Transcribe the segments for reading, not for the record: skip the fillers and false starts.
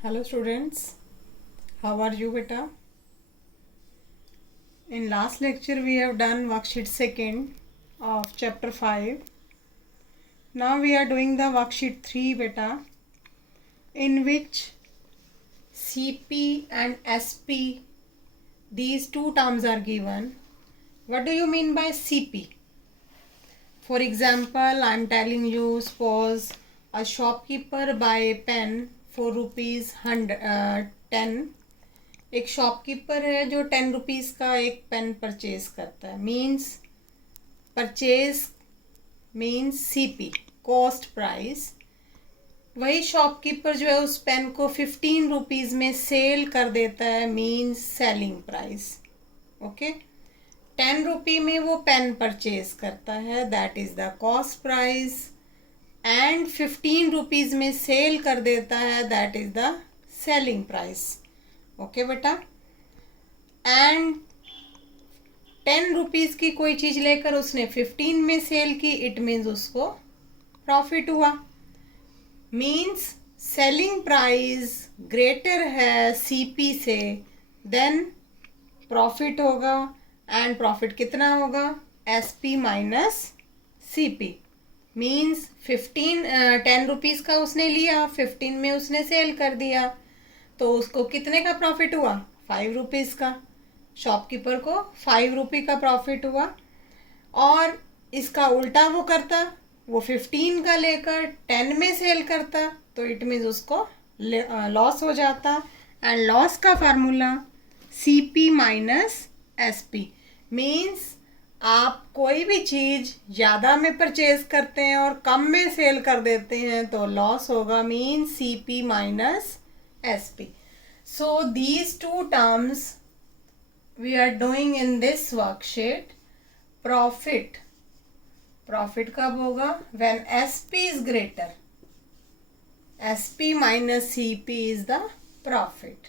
Hello students, how are you beta? In last lecture we have done worksheet second of chapter 5. Now we are doing the worksheet 3 beta, in which CP and SP, these two terms are given. What do you mean by CP? For example, I am telling you, suppose a shopkeeper buy a pen for rupees 10. एक shopkeeper है जो 10 rupees का एक pen purchase करता है. Purchase means CP, cost price. वही shopkeeper जो है उस पेन को 15 रुपीज़ में सेल कर देता है, मीन्स सेलिंग प्राइस. ओके, 10 रुपये में वो पेन परचेज करता है, that is the cost price. And 15 rupees में सेल कर देता है, that is the selling price. Okay बेटा. एंड 10 रुपीज़ की कोई चीज़ लेकर उसने 15 में सेल की, इट मीन्स उसको प्रॉफिट हुआ. मीन्स सेलिंग प्राइस ग्रेटर है सीपी से, देन प्रॉफिट होगा. एंड प्रॉफिट कितना होगा? SP minus CP. Means 10 rupees का उसने लिया, 15 में उसने सेल कर दिया, तो उसको कितने का प्रॉफिट हुआ? 5 रुपीज़ का. शॉपकीपर को 5 रुपये का प्रॉफिट हुआ. और इसका उल्टा वो करता, वो 15 का लेकर 10 में सेल करता, तो इट मीन्स उसको लॉस हो जाता. एंड लॉस का formula CP minus SP. Means आप कोई भी चीज़ ज़्यादा में परचेज करते हैं और कम में सेल कर देते हैं तो लॉस होगा, means CP minus SP. So these two terms we are doing in this worksheet. Profit कब होगा? When SP is greater. SP minus CP is the profit.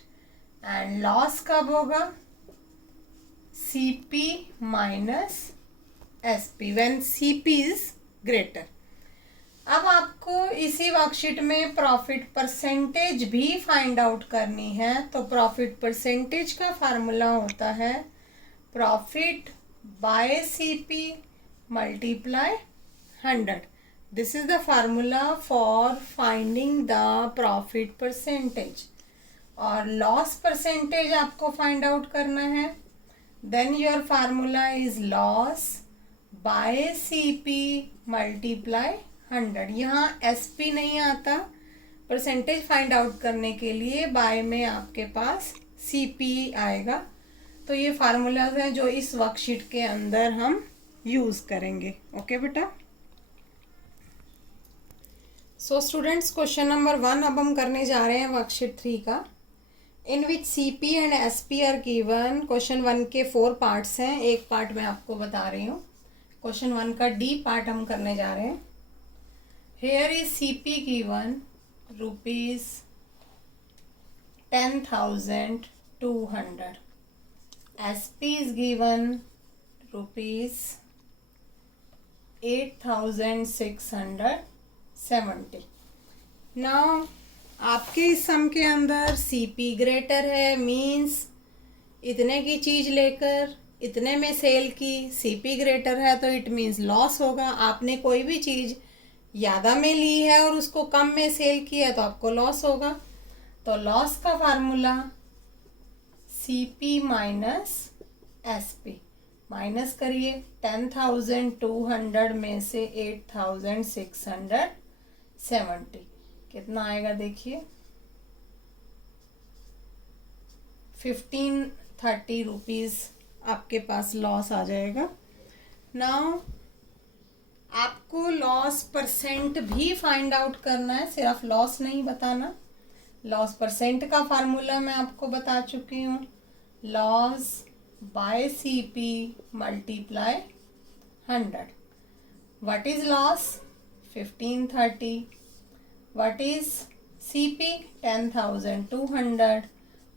And loss कब होगा? CP minus SP when CP is greater. अब आपको इसी worksheet में profit percentage भी find out करनी है. तो प्रॉफिट परसेंटेज का फार्मूला होता है profit by CP multiply 100. This is the formula for finding the profit percentage. और लॉस परसेंटेज आपको फाइंड आउट करना है. Then your formula is loss by CP multiply 100. यहाँ SP नहीं आता. परसेंटेज फाइंड आउट करने के लिए बाय में आपके पास CP आएगा. तो ये फार्मूलाज हैं जो इस वर्कशीट के अंदर हम यूज़ करेंगे. ओके बेटा. सो स्टूडेंट्स, क्वेश्चन नंबर 1 अब हम करने जा रहे हैं वर्कशीट 3 का, in which CP and SP are given. Question 1 के 4 पार्ट्स हैं, एक पार्ट मैं आपको बता रही हूँ. क्वेश्चन 1 का D पार्ट हम करने जा रहे हैं. Here is CP given rupees 10,200. SP is given rupees 8,670. Now आपके इस सम के अंदर CP ग्रेटर है, मीन्स इतने की चीज़ लेकर इतने में सेल की, CP ग्रेटर है तो इट मीन्स लॉस होगा. आपने कोई भी चीज़ ज़्यादा में ली है और उसको कम में सेल किया है तो आपको लॉस होगा. तो लॉस का formula CP minus SP. Minus करिए, 10,200 में से 8,670 कितना आएगा देखिए, 1530 रुपीज़ आपके पास लॉस आ जाएगा. नाउ आपको लॉस परसेंट भी फाइंड आउट करना है, सिर्फ लॉस नहीं बताना. लॉस परसेंट का फार्मूला मैं आपको बता चुकी हूँ, loss by CP multiply 100. What is loss? 1530. What is CP? 10,200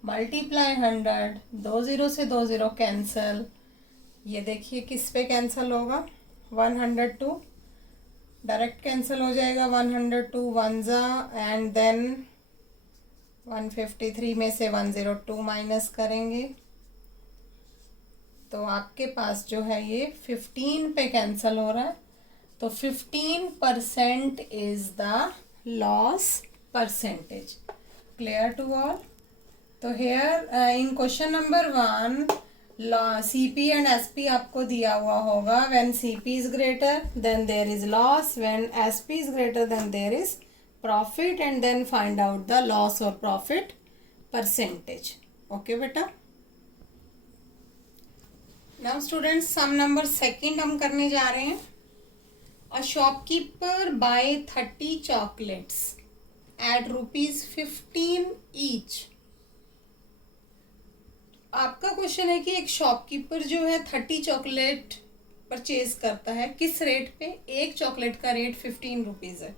multiply 100. 2 0 से 2 0 कैंसल. ये देखिए किस पे कैंसल होगा? 102 डायरेक्ट कैंसिल हो जाएगा. 102 वन जा, एंड देन 153 में से 102 माइनस करेंगे तो आपके पास जो है ये 15 पे कैंसिल हो रहा है, तो 15% is the loss percentage. Clear to all? तो here in question number 1 CP and SP आपको दिया हुआ होगा। When CP is greater than there is loss, when SP is greater than there is profit, and then find out the loss और profit percentage. Okay बेटा। Now students, some number second हम करने जा रहे हैं। A shopkeeper buy 30 chocolates at ₹15 each. आपका question है कि एक शॉपकीपर जो है 30 चॉकलेट परचेज करता है, किस रेट पे? एक चॉकलेट का रेट 15 रुपीज़ है,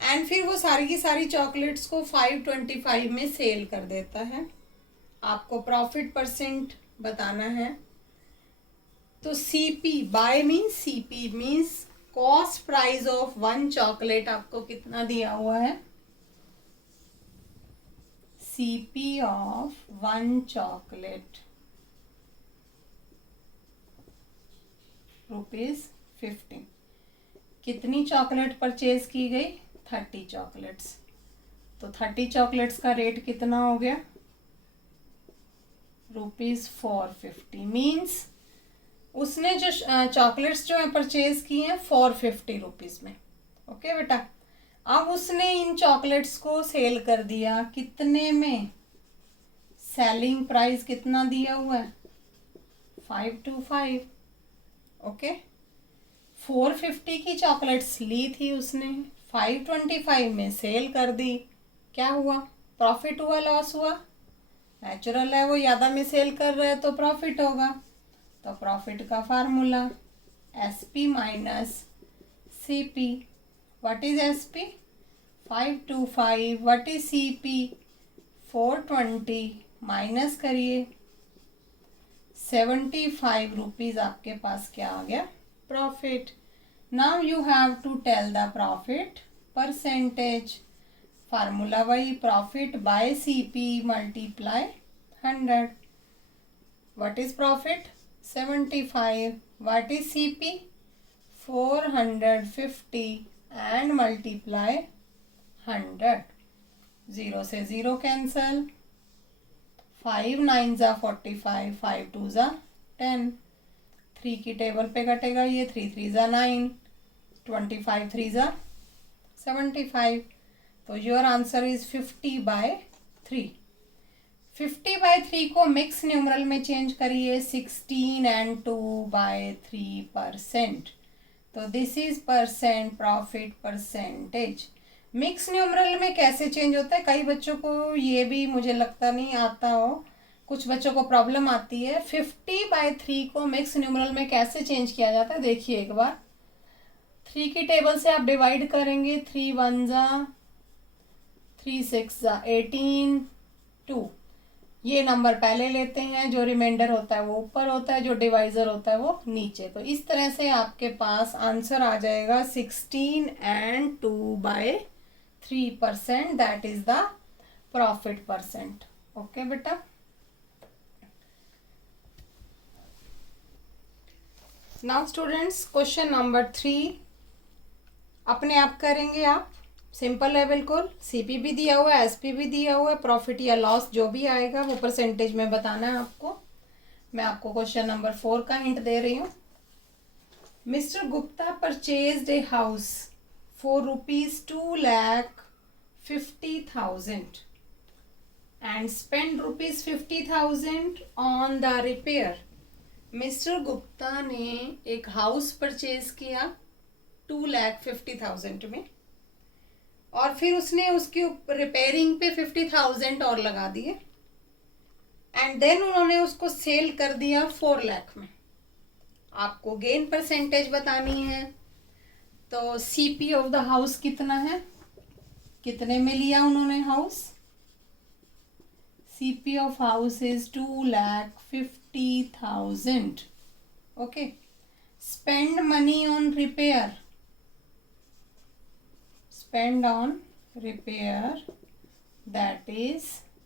एंड फिर वो सारी की सारी चॉकलेट्स को 525 में सेल कर देता है। आपको प्रॉफिट परसेंट बताना है। तो CP bye means CP means cost price of 1 chocolate आपको कितना दिया हुआ है? CP of 1 chocolate ₹15। कितनी चॉकलेट परचेज की गई? 30 चॉकलेट्स। तो 30 चॉकलेट्स का रेट कितना हो गया? ₹450। मीन्स उसने जो चॉकलेट्स जो है परचेज की हैं 450 रुपीज़ में। ओके बेटा। अब उसने इन चॉकलेट्स को सेल कर दिया कितने में? सेलिंग प्राइस कितना दिया हुआ है? 525। ओके। 450 की चॉकलेट्स ली थी उसने, 525 में सेल कर दी। क्या हुआ? प्रॉफिट हुआ, लॉस हुआ? नेचुरल है, वो ज़्यादा में सेल कर रहे हैं तो प्रॉफिट होगा। तो प्रॉफिट का formula SP minus CP। What is SP? 525। What is CP? 420। Minus करिए 75 रुपीज़, आपके पास क्या आ गया? Profit. Now you have to tell the profit percentage. Formula वही, profit by CP multiply 100। What is profit? 75। What is CP? 450 and multiply 100। 0 से 0 cancel. 5 9 जा 45, 5 2 जा 10। 3 की टेबल पे कटेगा ये, 3 3 जा 9, 25 3 जा 75। तो योर आंसर इज 50/3। 50/3 को मिक्स न्यूमरल में चेंज करिए, 16 and 2/3%। तो this is percent profit percentage. Mix numeral में कैसे चेंज होता है? कई बच्चों को ये भी मुझे लगता नहीं आता हो, कुछ बच्चों को प्रॉब्लम आती है। 50/3 को मिक्स न्यूमरल में कैसे चेंज किया जाता है देखिए एक बार। 3 की टेबल से आप डिवाइड करेंगे, 3 1 जा 3 6 जा 18 2। ये नंबर पहले लेते हैं, जो रिमाइंडर होता है वो ऊपर होता है, जो डिवाइजर होता है वो नीचे। तो इस तरह से आपके पास आंसर आ जाएगा 16 and 2/3%। That is the profit percent. Okay बेटा। नाउ स्टूडेंट्स, क्वेश्चन नंबर 3 अपने आप करेंगे आप। सिंपल है बिल्कुल। CP भी दिया हुआ है, SP भी दिया हुआ है, प्रॉफिट या लॉस जो भी आएगा वो परसेंटेज में बताना है आपको। मैं आपको क्वेश्चन नंबर 4 का हिंट दे रही हूँ। Mister Gupta purchased a house for ₹2,50,000 and spend ₹50,000 on the repair. Mister Gupta ने एक हाउस परचेज किया 2,50,000 में, और फिर उसने उसके रिपेयरिंग पे 50,000 और लगा दिए, एंड देन उन्होंने उसको सेल कर दिया 4 लाख में। आपको गेन परसेंटेज बतानी है। तो CP ऑफ द हाउस कितना है? कितने में लिया उन्होंने house? CP of house is 2,50,000। Okay. Spend money on repair, spend on repair that is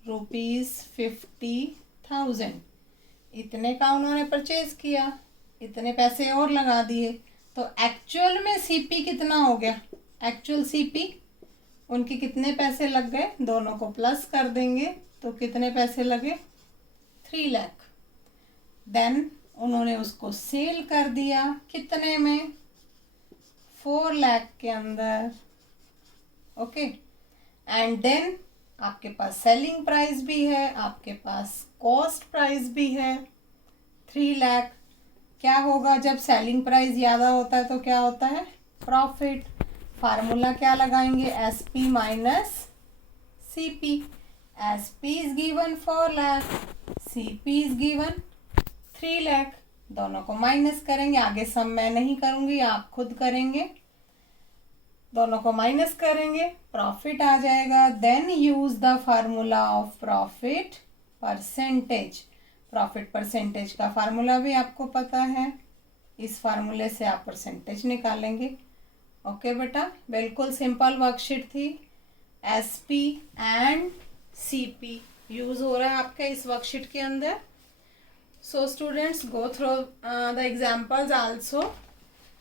₹50,000। इतने का उन्होंने परचेज किया, इतने पैसे और लगा दिए, तो एक्चुअल में सीपी कितना हो गया? एक्चुअल सीपी उनके कितने पैसे लग गए, दोनों को प्लस कर देंगे तो कितने पैसे लगे? 3 लाख। देन उन्होंने उसको सेल कर दिया कितने में? 4 लाख के अंदर। ओके, एंड देन आपके पास सेलिंग प्राइस भी है, आपके पास कॉस्ट प्राइस भी है 3 लाख। क्या होगा जब सेलिंग प्राइस ज़्यादा होता है तो क्या होता है? प्रॉफिट। फार्मूला क्या लगाएंगे? S P minus C P. S P is given 4 lakh, C P is given 3 lakh. दोनों को माइनस करेंगे, आगे सम मैं नहीं करूंगी, आप खुद करेंगे। दोनों को माइनस करेंगे, प्रॉफिट आ जाएगा। Then use the formula of profit percentage. Profit percentage का फार्मूला भी आपको पता है, इस फार्मूले से आप परसेंटेज निकालेंगे। ओके बेटा, बिल्कुल सिंपल वर्कशीट थी। S P and C P use हो रहा है आपके इस वर्कशीट के अंदर। So students, go through the examples also,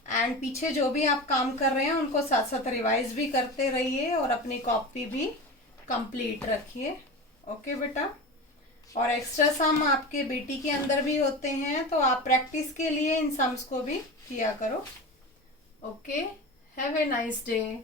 and पीछे जो भी आप काम कर रहे हैं उनको साथ साथ रिवाइज भी करते रहिए और अपनी कॉपी भी कंप्लीट रखिए। ओके बेटा, और एक्स्ट्रा सम आपके बीटी के अंदर भी होते हैं, तो आप प्रैक्टिस के लिए इन सम्स को भी किया करो। Okay, have a nice day.